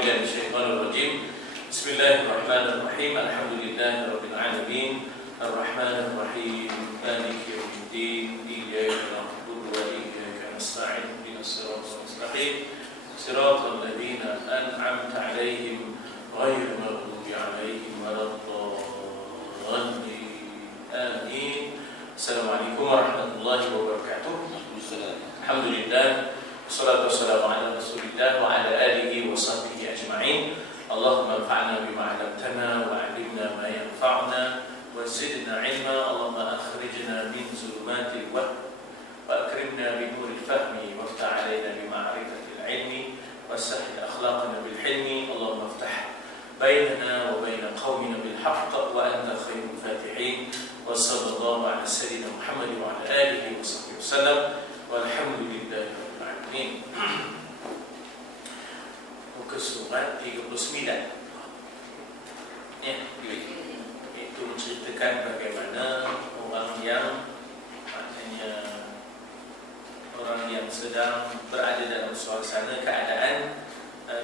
billahi minasyaitonir rajim. Bismillahirrahmanirrahim. Alhamdulillahirabbil alamin. Arrahmanir rahim. Maliki yaumiddin. Iyyaka na'budu wa iyyaka nasta'in. Ihdinas siratal mustaqim. Siratal ladzina an'amta 'alaihim ghairil maghdubi 'alaihim waladdallin. Amin. Assalamualaikum warahmatullahi wabarakatuh. Alhamdulillah. Wassalatu wassalamu ala Rasulillah wa ala alihi wa sahbihi ajma'in. Allahumma anfa'na bima 'allamtana wa 'allimna ma yanfa'una wa zidna 'ilma. Allahumma akhrijna min zulumatil wahm wa akrimna bi nuril fahmi waftah 'alaina bi ma'rifatil 'ilmi wa sahhil akhlaqana bil hilmi. Allahumma iftah bainana wa bain qaumina bil haqq wa anta khairul fatihin. Wa sallallahu ala sayyidina Muhammad wa ala alihi wa sahbihi wasallam. Walhamdulillahi rabbil alamin. Muka surat 39. Ya, itu menceritakan bagaimana orang yang sedang berada dalam suasana keadaan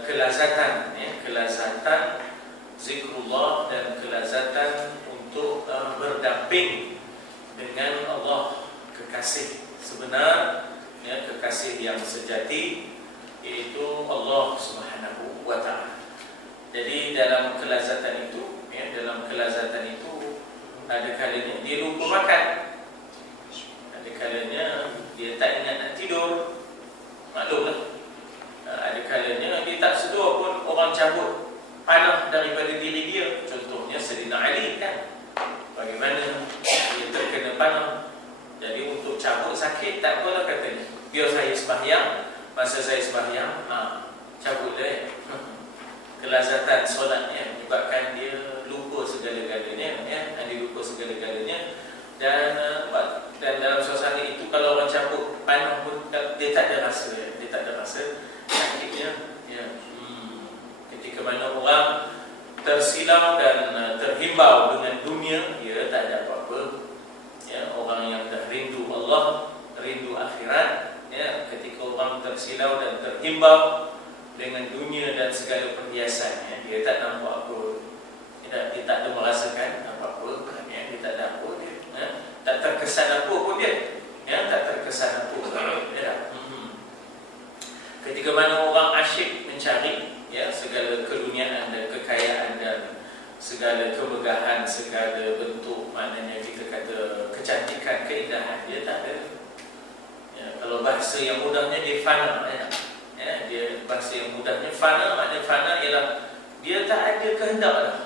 kelazatan, ya, kelazatan zikrullah dan kelazatan untuk berdamping dengan Allah, kekasih sebenar, ya, kekasih yang sejati, yaitu Allah Subhanahu wa ta'ala. Jadi dalam kelazatan itu, ya, ada kalanya dia lupa makan, ada kalanya dia tak ingat nak tidur, maklumlah. Ada kalanya dia tak sedar pun orang cabut panah daripada diri dia. Contohnya Sayyidina Ali, kan, bagaimana dia terkena panah. Jadi untuk cabut sakit tak apalah katanya, biar saya sembahyang. Masa saya sembahyang, cabut dia. Kelazatan solatnya menyebabkan dia lupa segala-galanya, ya, dia lupa segala-galanya. Dan dalam suasana itu kalau orang cabut panah pun dia tak ada rasa sakitnya, ya. Ketika mana orang tersilau dan terhimbau dengan dunia, ya, tak ada apa-apa. Ya, orang yang dah rindu Allah, rindu akhirat, ya, ketika orang tersilau dan terhimbau dengan dunia dan segala perhiasannya, dia tak nampak apa, dia tak ada merasakan apa-apa, ya, dia tak ada apa, ya, tak terkesan apa pun dia, ya, tak terkesan apa pun, ya. Ketika mana orang asyik mencari, ya, segala keduniaan dan kekayaan dan segala kemegahan, segala bentuk, maknanya kita kata kecantikan, keindahan, dia tak ada. Ya, kalau bahasa yang mudahnya dia fana, ya, dia bahasa yang mudahnya fana. Maknanya fana ialah dia tak ada kehendak dah,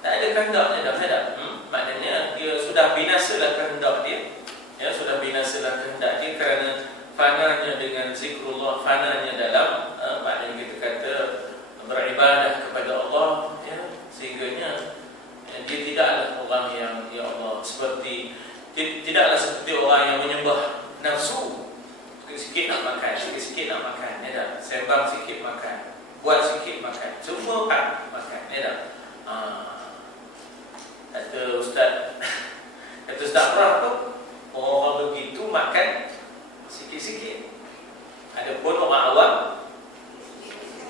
tak ada kehendaknya dah. Maknanya dia sudah binasalah kehendak dia, ya, sudah binasalah kehendak dia kerana fananya dengan zikrullah, fananya dalam maknanya kita kata beribadah kepada Allah, ya, sehingganya dia tidaklah orang yang, ya Allah, tidaklah seperti orang yang menyembah nafsu. Sikit-sikit nak makan, sikit-sikit nak makan, ya dah. Sembang sikit makan, buat sikit makan, semua makan, ya dah. Kata Ustaz Prah tu, orang begitu makan sikit-sikit. Adapun orang awam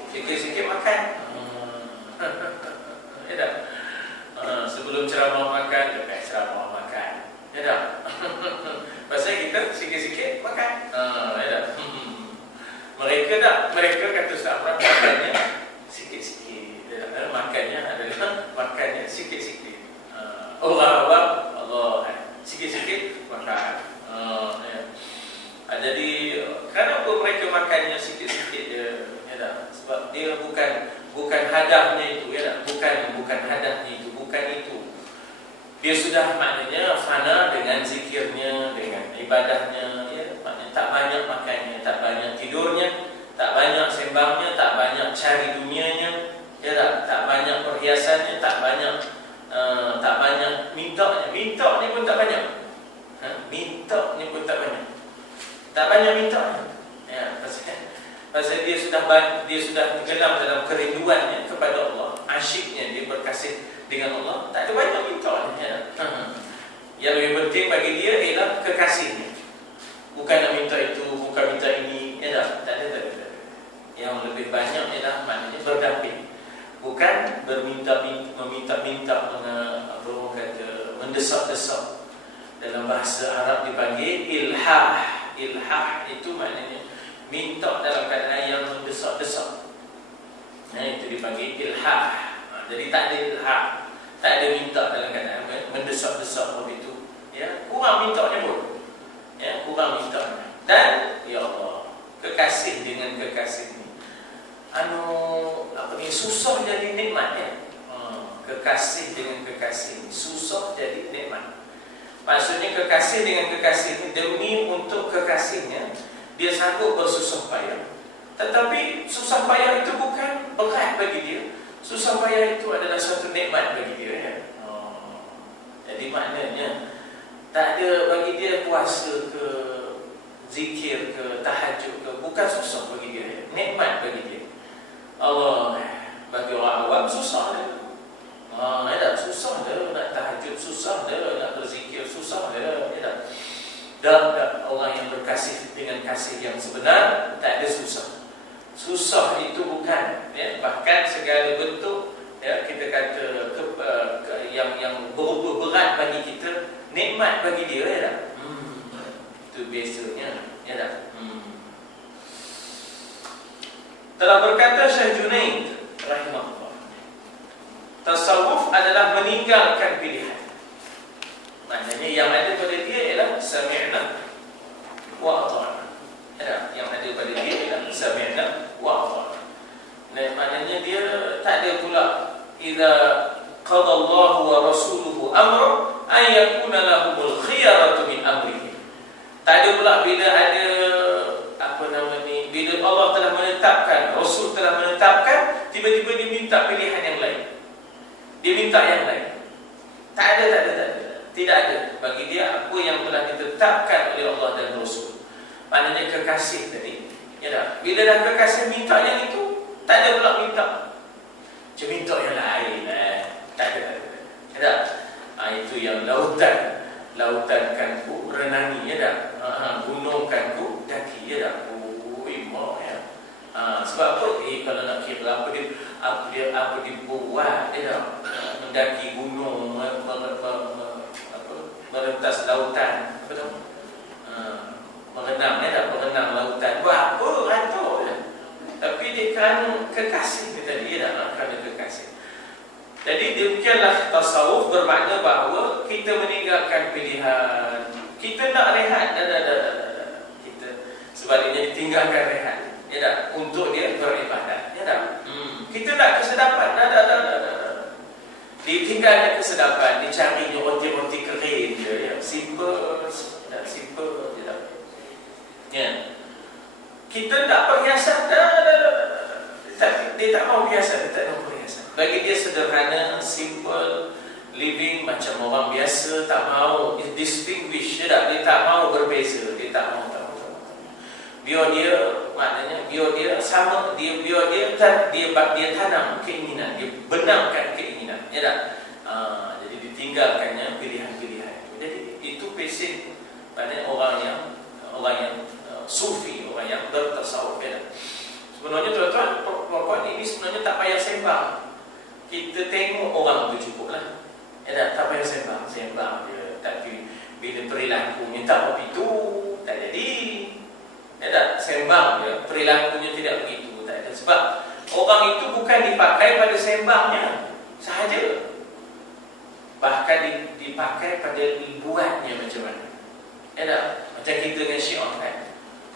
sikit-sikit makan. Ya dah. Sebelum ceramah makan, lepas ceramah makan. Ya dah. Pasal kita sikit-sikit makan. Ya dah. Mereka kata Ustaz Prah, makannya sikit-sikit. Ya dah. Makannya adalah makannya sikit-sikit. Orang awam, Allah, sikit-sikit makan. Ya. Jadi kenapa mereka makannya sikit-sikit je, ya dah? Sebab dia bukan hadafnya itu, ya dah? Bukan hadafnya itu, bukan itu. Dia sudah maknanya fana dengan zikirnya, dengan ibadahnya, ya. Maknanya tak banyak makannya, tak banyak tidurnya, tak banyak sembangnya, tak banyak cari dunianya, ya dah? Tak banyak perhiasannya, tak banyak mintanya. Minta ni pun tak banyak. Minta ni pun tak banyak. Tak banyak minta, ya, pasal dia sudah tenggelam dalam kerinduannya kepada Allah, asyiknya dia berkasih dengan Allah, tak ada banyak minta, ya. Yang lebih penting bagi dia ialah kekasihnya, bukan nak minta itu, bukan minta ini, ya, tak ada. Yang lebih banyak ialah maknanya bukan meminta-minta, apa orang kata, mendesak-desak. Dalam bahasa Arab dipanggil ilhah. Ilhah itu maknanya minta dalam keadaan yang mendesak-desak. Itu dipanggil ilhah. Jadi tak ada ilhah, tak ada minta dalam keadaan mendesak-desak begitu. Ya, kurang mintanya pun. Ya, kurang mintanya. Dan ya Allah, kekasih dengan kekasih ni, susah jadi nikmat ya. Kekasih dengan kekasih ni susah jadi nikmat. Maksudnya kekasih dengan kekasih ini demi untuk kekasihnya dia sanggup bersusah payah. Tetapi susah payah itu bukan berat bagi dia. Susah payah itu adalah suatu nikmat bagi dia ya. Jadi maknanya tak ada bagi dia puasa ke, zikir ke, tahajud ke, bukan susah bagi dia ya. Nikmat bagi dia. Allah, bagi orang awam susah dia. Susah dia nak tahajud, susah dia nak berzikir, susah dia. Dan orang yang berkasih dengan kasih yang sebenar tak ada susah. Susah itu bukan ya, bahkan segala bentuk ya, kita kata yang berupa berat bagi kita, nikmat bagi dia ya tak? Itu biasanya ya tak? Telah berkata Syekh Junaid rahimahullah, tasawuf adalah meninggalkan pilihan. Maknanya yang ada pada dia ialah sami'na wa ata'na. Yang ada pada dia ialah sami'na wa ata'na. Maknanya dia tak ada pula idza qada Allahu wa rasuluhu amra an yakuna lahumul khiyaratu min amrihi. Tak ada pula bila ada bila Allah telah menetapkan, Rasul telah menetapkan, tiba-tiba dia minta pilihan yang lain. Dia minta yang lain. Tak ada. Tidak ada. Bagi dia apa yang telah ditetapkan oleh Allah dan Rasul. Maknanya kekasih tadi. Ya tak? Bila dah kekasih minta yang itu, tak ada pula minta. Cuma minta yang lain. Tak ada. Ya tak? Itu yang lautan kan ku renangi. Ya tak? Gunung kan ku daki. Ya tak? Sebab apa? Kalau nak kira apa dia buat dia mendaki gunung, merentas lautan, apa tu? Merenang lautan. Buat apa? Rantuk je. Tapi dia kan kekasih dia tadi, dia nak kerana kekasih. Jadi demikianlah tasawuf bermakna bahawa kita meninggalkan pilihan. Kita nak rehat, kita sebaliknya ditinggalkan rehat. Ya tak? Untuk dia beribadat. Ya tak? Kita nak kesedapan. Ditinggalkan kesedapan, dicari roti-roti kering je. Ya. Simple. Ya tak? Ya. Kita tak perhiasan. Dia tak mahu perhiasan. Dia tak mahu perhiasan. Bagi dia sederhana, simple living macam orang biasa. Tak mahu distinguish. Ya tak? Dia tak mahu berbeza. Dia tak mahu. Biar dia sama, biar dia tanam keinginan, dia benamkan keinginan, ya tak? Jadi ditinggalkannya pilihan-pilihan. Jadi itu basic pada orang yang sufi, orang yang bertasawuf, ya tak? Sebenarnya tuan-tuan, puan-puan ini sebenarnya tak payah sembang. Kita tengok orang tu cukuplah, ya tak? Tak payah sembang dia. Tapi bila perilakunya tak begitu, tak jadi. Ya tak? Sembang dia, perilakunya tidak begitu. Tak ada. Sebab orang itu bukan dipakai pada sembangnya sahaja, bahkan dipakai pada buatnya macam mana. Ya tak? Macam kita dengan Syiah kan.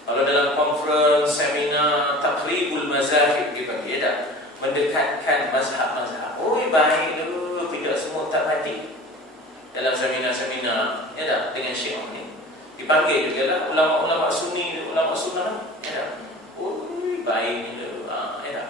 Kalau dalam conference, seminar, takribul mazahib dipanggil, ya tak? Mendekatkan mazhab-mazhab. Baik tu, tidak semua tak batik. Dalam seminar-seminar, ya tak? Dengan Syiah ni dipanggil juga lah ulama-ulama sunni, ulama sunnah, ya. Baik ni, ya.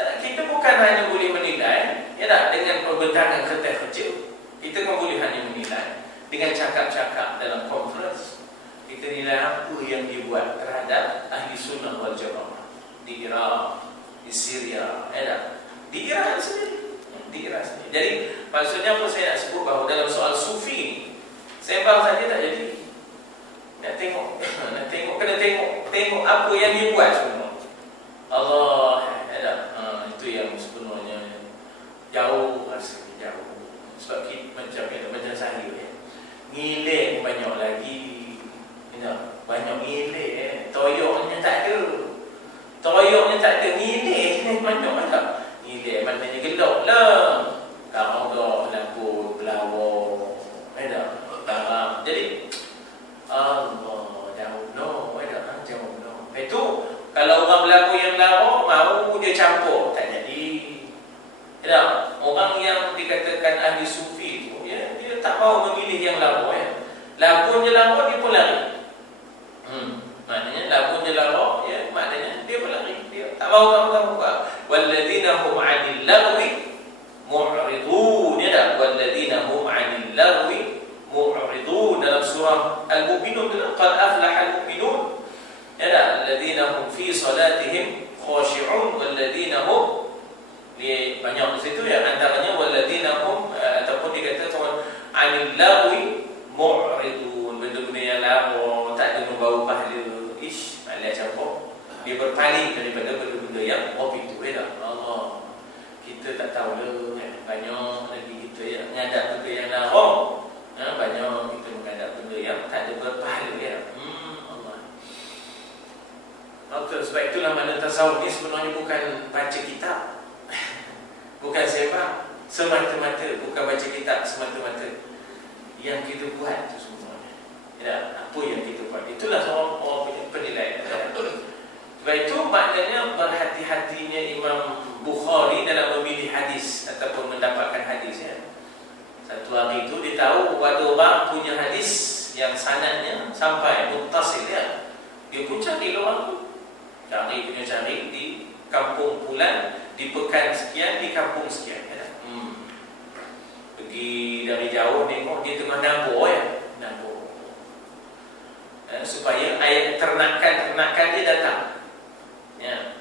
Kita bukan hanya boleh menilai, ya tak, dengan perbentangan kertas kecil. Kita pun boleh hanya menilai dengan cakap-cakap dalam conference. Kita nilai apa yang dia buat terhadap ahli sunnah wal jamaah di Iraq, di Syria, ya tak? Di Iraq sendiri. Jadi maksudnya apa saya nak sebut bahawa dalam soal sufi ni, sembang saja tak jadi. Nak tengok, kena tengok apa yang dia buat semua. Allah, itu yang sebenarnya banyak milih toyoknya tak ada. Toyoknya tak ada, milih banyak tak. Milih maknanya gelap lah. Kalau dah lampu belawang, dah. Jadi Allah jauh jauh. Itu kalau orang berlaku yang lawak mau dia campur, tak jadi. Orang yang dikatakan ahli sufi itu, dia tak mau memilih yang lawak. Lagunya lawak dia pun lari. Maknanya lagunya lawak, maknanya dia pun lari. Dia tak mau. Walladzina hum 'anil lagwi mu'ridun. Walladzina hum 'anil lagwi mu'ridun. Dalam surah Al-Mu'minun, qad aflaha al-mu'minun. Alladzina hum fi salatihim khashi'un walladzina hum banyak di situ antaranya walladzina hum ataupun dikatakan 'anil lagwi mu'ridun, benda-benda yang lama tak ada membau pahala. Malah campur. Dia berpaling daripada benda-benda yang itu Allah. Kita tak tahu banyak lagi kita menghadap benda yang lama. Banyak kita menghadap benda yang tak ada berpahala. Allah. Maka sebab itulah mana tasawuf ni sebenarnya bukan baca kitab. Bukan sembah semata-mata, bukan baca kitab semata-mata. Yang kita buat itu semuanya. Apa yang kita buat, itulah orang punya penilaian. Sebab itu maknanya berhati-hatinya Imam Bukhari dalam memilih hadis ataupun mendapatkan hadis. Satu hari itu dia tahu ada orang punya hadis yang sanadnya sampai muttasil. Dia pun cari orang tu. Cari di kampung Pulan, di pekan sekian, di kampung sekian. Pergi dari jauh tengok dia tengah nabur supaya ayat ternakan dia datang.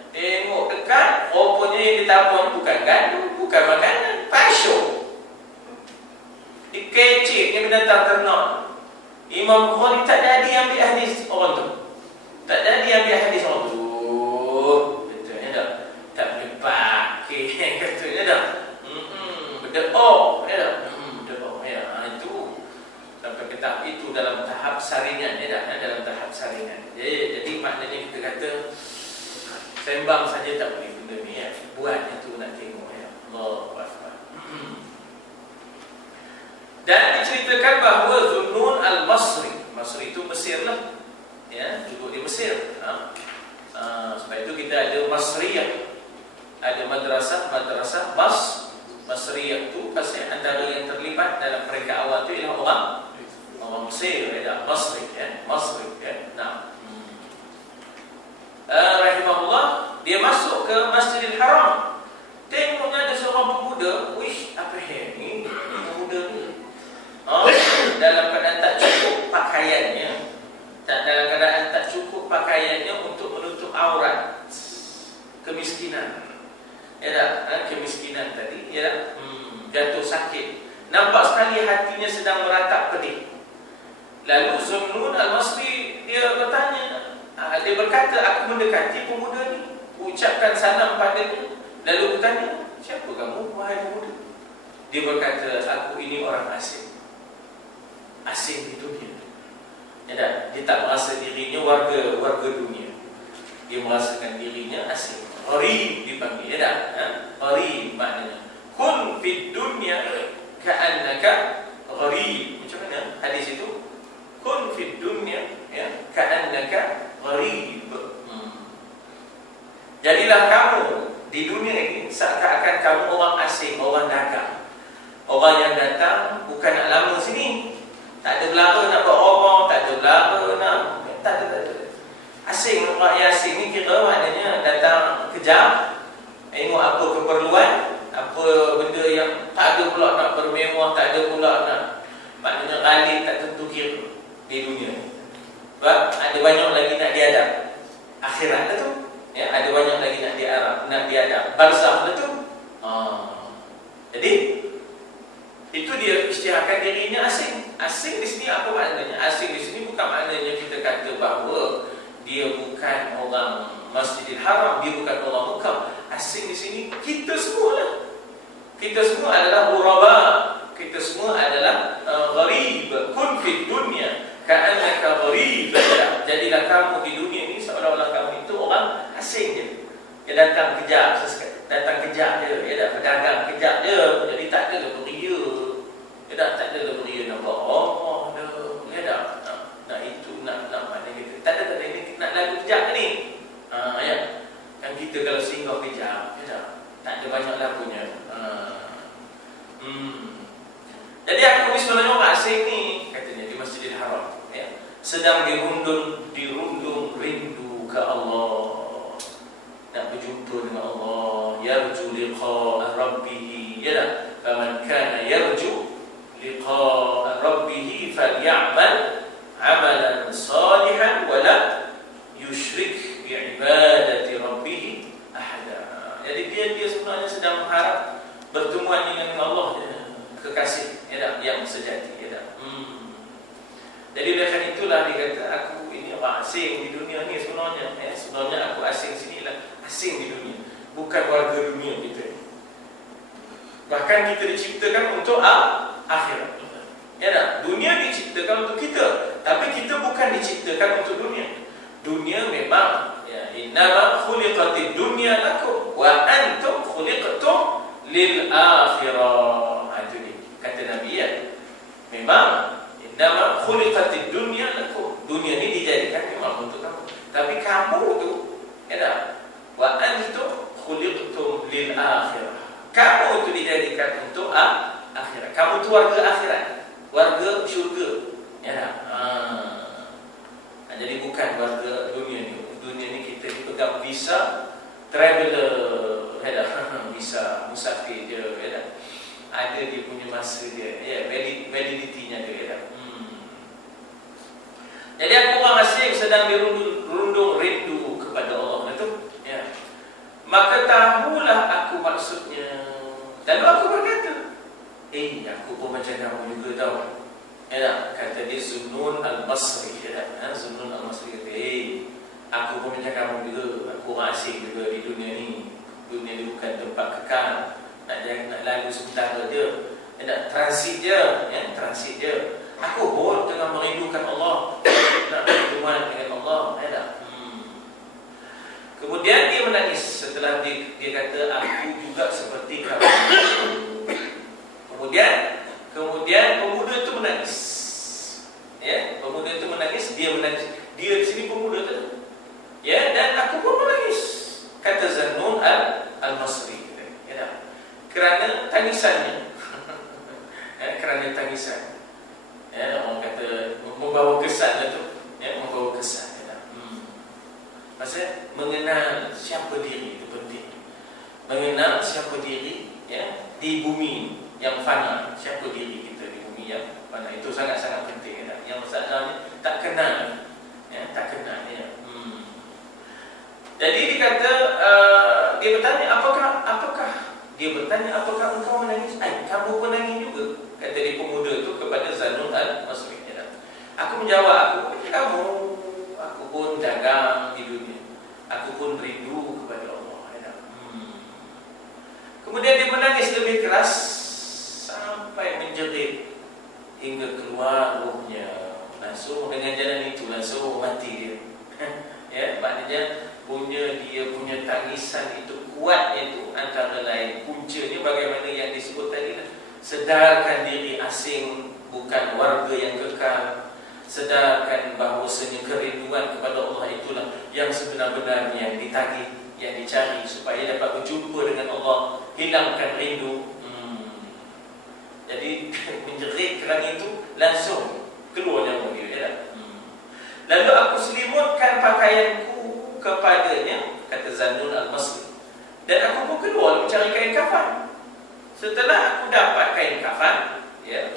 Tengok dekat, rupanya yang ditabur bukan gandum, bukan makanan, pasyo. Dikecik ni binatang ternak. Imam Bukhari tak jadi ambil hadis orang tu. Tak jadi ambil hadis orang tu. Betulnya tak? Tak boleh pakai. Betulnya tak? Berdeok. Itu sampai ke tahap itu dalam tahap saringan. Dalam tahap saringan. Jadi maknanya kita kata sembang saja tak boleh benda ni. Buat itu nak tengok. Allahu Akbar. Dan diceritakan bahawa Zunnun al-Masri, Masri itu Mesir lah, duduk di Mesir. Sebab itu kita ada Masriyah, ada madrasah Masriyah itu pasal antara yang terlibat dalam mereka awal itu ialah orang Mesir, Masri. Rahimahullah, dia masuk ke Masjidil Haram. Tengoknya ada seorang pemuda, apa ni pemuda ni? Dalam keadaan tak cukup pakaiannya, dalam keadaan tak cukup pakaiannya untuk menutup aurat. Kemiskinan, kemiskinan tadi, jatuh sakit. Nampak sekali hatinya sedang meratap pedih. Lalu Zunnun al-Masri dia bertanya, dia berkata, aku mendekati pemuda ni, ucapkan salam padanya. Lalu bertanya, siapa kamu wahai pemuda? Dia berkata, aku ini orang asing di dunia. Dia tak merasa dirinya warga dunia. Dia merasakan dirinya asing. Gharib dipanggil, gharib maknanya kun fid dunya ka'annaka gharib. Macam mana hadis itu? Kun fid dunya ka'annaka gharib. Jadilah kamu di dunia ini seakan-akan kamu orang asing, orang dagang. Orang yang datang bukan nak lama sini. Tak ada belaka nak buat orang, tak ada belaka nak, tak ada. Asing, orang yang asing ni kira maknanya datang kejam, tengok apa keperluan, apa benda yang tak ada pula nak bermewah, tak ada pula nak, maknanya ghalib tak tentu kira di dunia. Sebab ada banyak lagi nak diadap. Akhirat lah tu. Ada banyak lagi nak diadap. Barzakh lah tu. Jadi itu dia isytiharkan dirinya asing. Asing di sini apa maknanya? Asing di sini bukan maknanya kita kata bahawa dia bukan orang Masjidil Haram, dia bukan orang Mekah. Asing di sini kita semua lah. Kita semua adalah ghuraba. Kita semua adalah gharib. Kun fid dunya ka'annaka gharib. Jadilah kamu di dunia ini seolah-olah kamu itu orang asing je. Dia datang kejap, datang kejap je, dia dah pedagang kejap je, jadi tak ada beria. Dia dah tak ada beria nampak Allah dah. Dia dah nak itu nak mana kita. Tak ada ini nak lalu kejap ni. Ya. Kan kita kalau singgah kejap, dia dah tak ada banyak lagunya. Jadi aku sebenarnya orang asing ni katanya di Masjidil Haram, ya. Sedang dirundung rindu ke Allah, nak berjumpa dengan Allah, yarju liqa'a rabbih, ya dah. Faman kana yarju liqa'a rabbih falyamal 'amalan salihan wa la yusyrik bi'ibadati rabbih ahada. Jadi dia sebenarnya sedang mengharap bertemuan dengan Allah, kekasih, ya dah, yang sejati, ya dah. Jadi oleh kerana itulah dia kata aku ini orang asing di dunia ni sebenarnya, ya. Sebenarnya aku asing sini lah, asing di dunia, bukan warga dunia kita. Bahkan kita diciptakan untuk akhirat, ya dah. Dunia diciptakan untuk kita, tapi kita bukan diciptakan untuk dunia. Dunia memang, ya, innama khuliqatid dunya lakum wa antum khuliqtum lil akhirah. Itu dia kata Nabi, ya. Memang innama khuliqatid dunya lakum. Dunia ni dijadikan memang untuk kamu, tapi kamu tu, ya dah, wa antum khuliqtum lil akhirah. Kamu tu dijadikan untuk akhirat. Kamu tu warga akhirat, warga syurga, ya dah. Jadi bukan warga dunia ni. Dunia ni kita dipegang visa traveler, ya dah. Visa musafir je, ya dah. Ada dia punya masa dia, ya, validity-nya dia, ya dah. Jadi aku orang asing sedang dirundung rindu kepada Allah itu, ya. Maka tahulah aku maksudnya. Lalu aku berkata, aku pun macam kamu juga tahu, ya dah. Kata dia Zunnun al-Basri, ya dah. Zunnun al-Basri kata, aku pun macam kamu juga. Aku orang asing juga di dunia ni. Dunia ni bukan tempat kekal. Nak lalu sebentar je, ya dah. Transit je, ya, transit je. Aku pun tengah merindukan Allah, nak berteman dengan Allah, ya dah. Kemudian dia menangis setelah dia kata aku juga seperti kamu. Kemudian pemuda itu menangis, ya, pemuda itu menangis, dia menangis. Dia di sini pemuda tu, ya, dan aku pun menangis, kata Zunnun al-Basri, ya dah. Kerana tangisannya, ya, kerana tangisan. Ya, orang kata membawa kesan lah tu, ya, membawa kesan, ya. Maksudnya mengenal siapa diri itu penting. Mengenal siapa diri, ya, di bumi yang fana. Siapa diri kita di bumi yang fana itu sangat-sangat penting, ya. Yang masalahnya tak kenal, ya, tak kenal, ya. Jadi dia kata, dia bertanya apakah engkau menangis? Kamu pun nangis juga, kata dia pemuda itu kepada Zunnun al-Basri, ya. Aku menjawab, aku macam kamu, aku pun dagang di dunia, aku pun rindu kepada Allah, ya. Kemudian dia menangis lebih keras sampai menjerit hingga keluar rohnya. Langsung dengan jalan itu langsung mati dia. Ya, maknanya dia punya tangisan itu kuatnya itu antara lain puncanya bagaimana yang disebut tadi, sedarkan diri asing bukan warga yang kekal. Sedarkan bahawasanya kerinduan kepada Allah itulah yang sebenar-benarnya yang ditagih, yang dicari supaya dapat berjumpa dengan Allah, hilangkan rindu. Jadi menjerit kerana itu langsung keluar nyawa dia, ya. Lalu aku selimutkan pakaianku kepadanya, kata Zunnun al-Basri, dan aku pun keluar mencari kain kafan. Setelah aku dapat kain kafan, ya,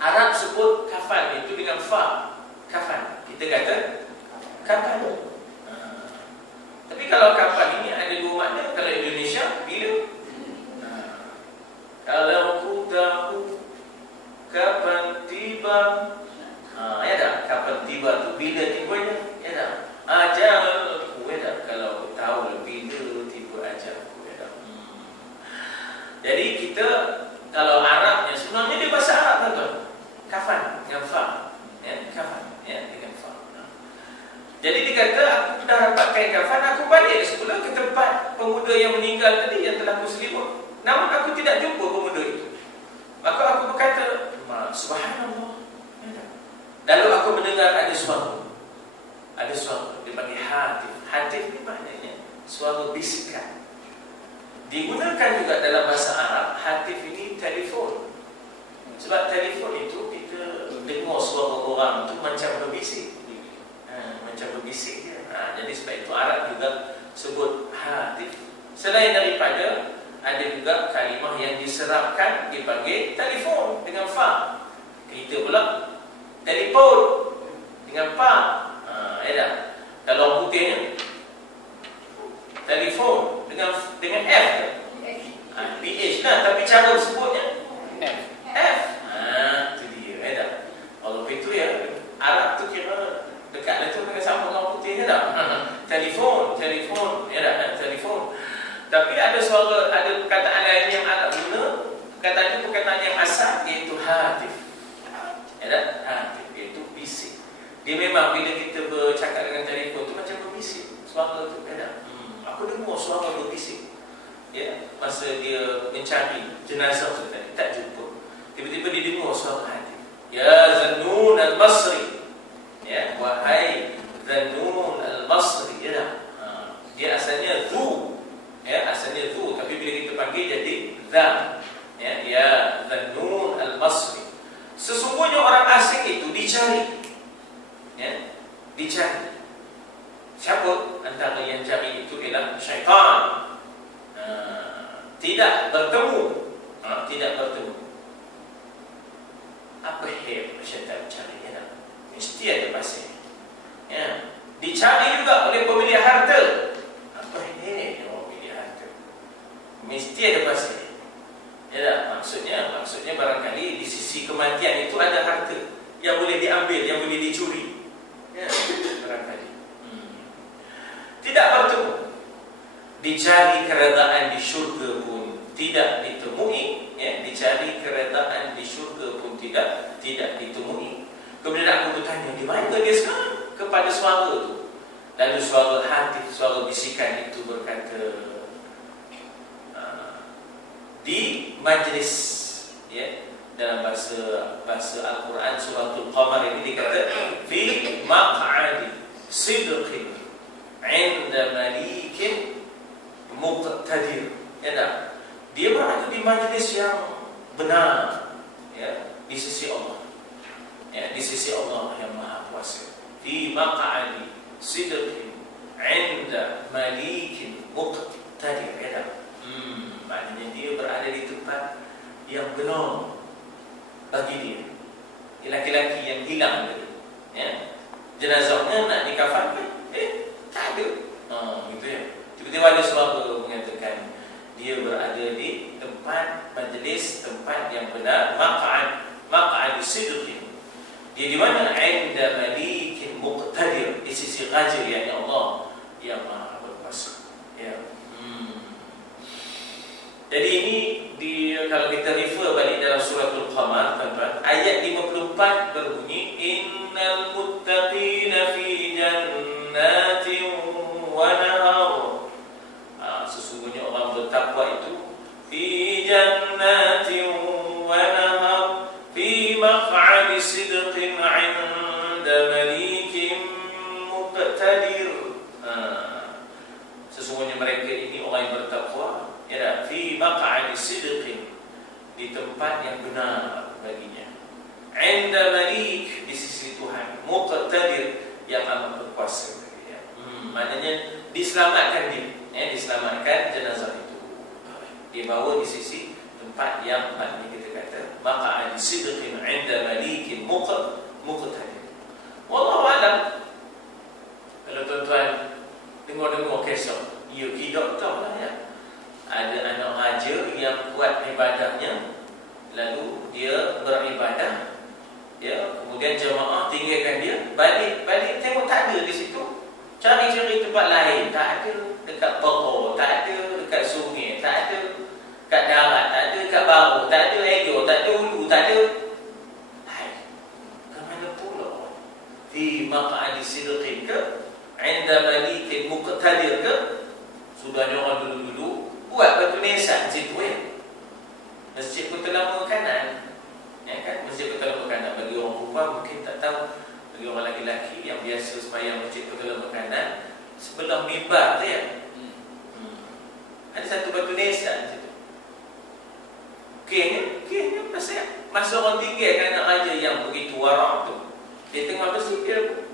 Arab sebut kafan itu dengan fa, kafan. Kita kata kafan. Tapi kalau kafan ini ada dua makna. Kalau Indonesia, bila? Kalau ku tahu kapan tiba, ya dah, kapan tiba tu bila tibanya, ya dah. Ajalku, ya dah. Kalau tahu bila tiba ajalku, ya dah. Jadi kita kalau Arabnya sebenarnya dia bahasa Arab, tuan-tuan. Kafan dengan fa, ya, kafan, ya, dengan fa. Jadi dia kata, aku dah dapat kain kafan, aku balik semula ke tempat pemuda yang meninggal tadi, yang telah berselimut. Namun aku tidak jumpa pemuda itu. Maka aku berkata, subhanallah. Lalu aku mendengar ada suara. Ada suara, dia panggil hatif. Hatif ni maknanya suara bisikan. Digunakan juga dalam bahasa Arab, hatif ini telefon. Sebab telefon itu kita dengar suara orang tu macam berbisik. Macam berbisik dia. Jadi sebab itu Arab juga sebut hatif. Selain daripada, ada juga kalimah yang diserapkan dipanggil telefon dengan fa. Kita pula telefon dengan pa. Kalau putihnya telefon dengan F. PH lah, tapi cara sebutnya F. Itu dia. Kalau itu ya, Arab tu kira dekat itu dengan sama dengan putihnya dah. Telefon, telefon. Tapi ada suara, ada perkataan lain yang Arab guna. Perkataan itu perkataan yang asal, iaitu hatif. Hatif, iaitu bisik. Dia memang bila kita bercakap dengan telefon tu macam berbisik. Suara tu aku dengar suara berbisik. Masa dia mencari jenazah tu tadi, tak jumpa. Tiba-tiba dia dengar suara hatif. Ya Zannun al-Basri. Wahai Zannun al-Basri. Dia asalnya Zu. Asalnya Zu, tapi bila kita panggil jadi Za. Ya Zannun al-Basri. Sesungguhnya orang asing itu dicari. Dicari. Siapa antara yang cari itu ialah syaitan. Tidak bertemu. Tidak bertemu. Apa hal syaitan cari? Mesti ada pasal. Dicari juga oleh pemilik harta. Apa hal pemilik harta? Mesti ada pasal. Maksudnya barangkali di sisi kematian itu ada harta yang boleh diambil, yang boleh dicuri. Barangkali. Tidak bertemu. Dicari keredaan di syurga pun tidak ditemui. Dicari keredaan di syurga pun tidak ditemui. Kemudian aku bertanya, di mana dia sekarang? Kepada suara itu. Lalu suara hatif, suara bisikan itu berkata, di majlis, dalam bahasa Al-Quran suratul Qamar ini dikata fi maq'adi sidqin 'inda malikin muqtadir. Dia berada di majlis yang benar, di sisi Allah. Di sisi Allah yang Maha Kuasa. Fi maq'adi sidqin 'inda malikin muqtadir. Maknanya dia berada di tempat yang benar bagi dia. Laki-laki yang hilang tadi, jenazahnya nak dikafankan, tak ada. Gitu ya. Tiba-tiba ada suara mengatakan dia berada di tempat majlis, tempat yang benar, maq'ad sidqin. Dia di mana? 'inda malikin muqtadir, di sisi Qadir, yakni Allah yang Maha Berkuasa. Jadi ini kalau kita refer balik dalam suratul Qamar, tuan-tuan, ayat 54 berbunyi innal muttaqina fi jannatin wa nahar. Sesungguhnya orang bertakwa itu fi jannatin wa nahar fi maq'adi sidqin 'inda malikin muqtadir. Sesungguhnya mereka ini orang yang bertakwa fi maq'adi sidqin, di tempat yang benar baginya, 'inda malik, di sisi Tuhan, muqtadir, yang amat berkuasa. Maknanya diselamatkan dia, diselamatkan jenazah itu, dibawa di sisi tempat yang maknanya kita kata maq'adi sidqin 'inda malikin muqtadir. Wallahu a'lam. Kalau tuan-tuan dengar kisah, tidak tahu lah ada anak raja yang kuat ibadahnya, lalu dia beribadah, kemudian jemaah tinggalkan dia, balik tengok tak ada di situ, cari tempat lain, tak ada dekat toko, tak ada dekat sungai, tak ada kat darat, tak ada kat baru, tak ada ego, tak ada hulu, tak ada. Ke mana pula? Fi maq'adi 'inda malikin muqtadir ke? Sudahnya orang dulu-dulu buat batu nisan situ ya. Masjid Kota Lama kanan. Ya kan, Masjid Kota Lama kanan bagi orang perempuan mungkin tak tahu. Bagi orang lelaki yang biasa sembahyang Masjid Kota Lama kanan, sebelah mimbar tu ya. Ada satu batu nisan situ. Kayaknya masa orang tinggalkan anak raja yang begitu warak tu, dia tengah bersikir.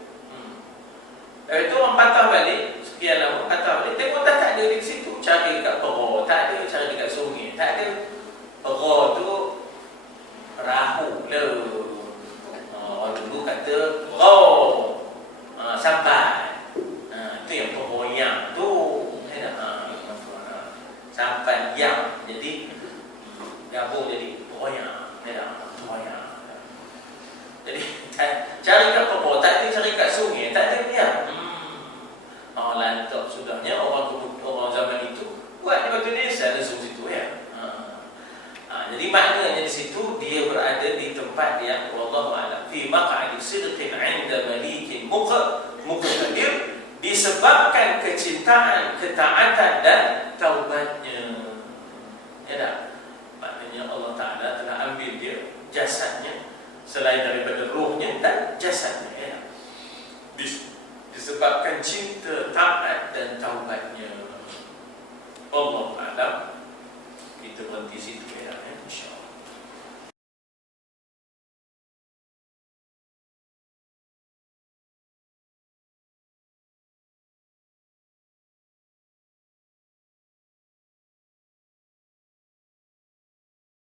Itu orang patah balik, sekian lama patah balik, tengok tak ada di situ. Cari dekat Pera, tak ada. Cari dekat sungai, tak ada. Pera tu rahu lah. Orang dulu kata sampai. Itu yang Pera tu. Sampai yang jadi gabung jadi Pera. Jadi cari kat Pera, tak ada. Cari kat sungai, tak ada dia. Lantak sudahnya orang zaman itu buat di batu nisan langsung situ ya. Jadi maknanya di situ dia berada di tempat yang wallahu a'lam fi maq'adi sidqin 'inda malikin muqtadir, disebabkan kecintaan, ketaatan dan taubatnya. Ya tak? Maknanya Allah Ta'ala telah ambil dia jasadnya selain daripada rohnya dan jasadnya.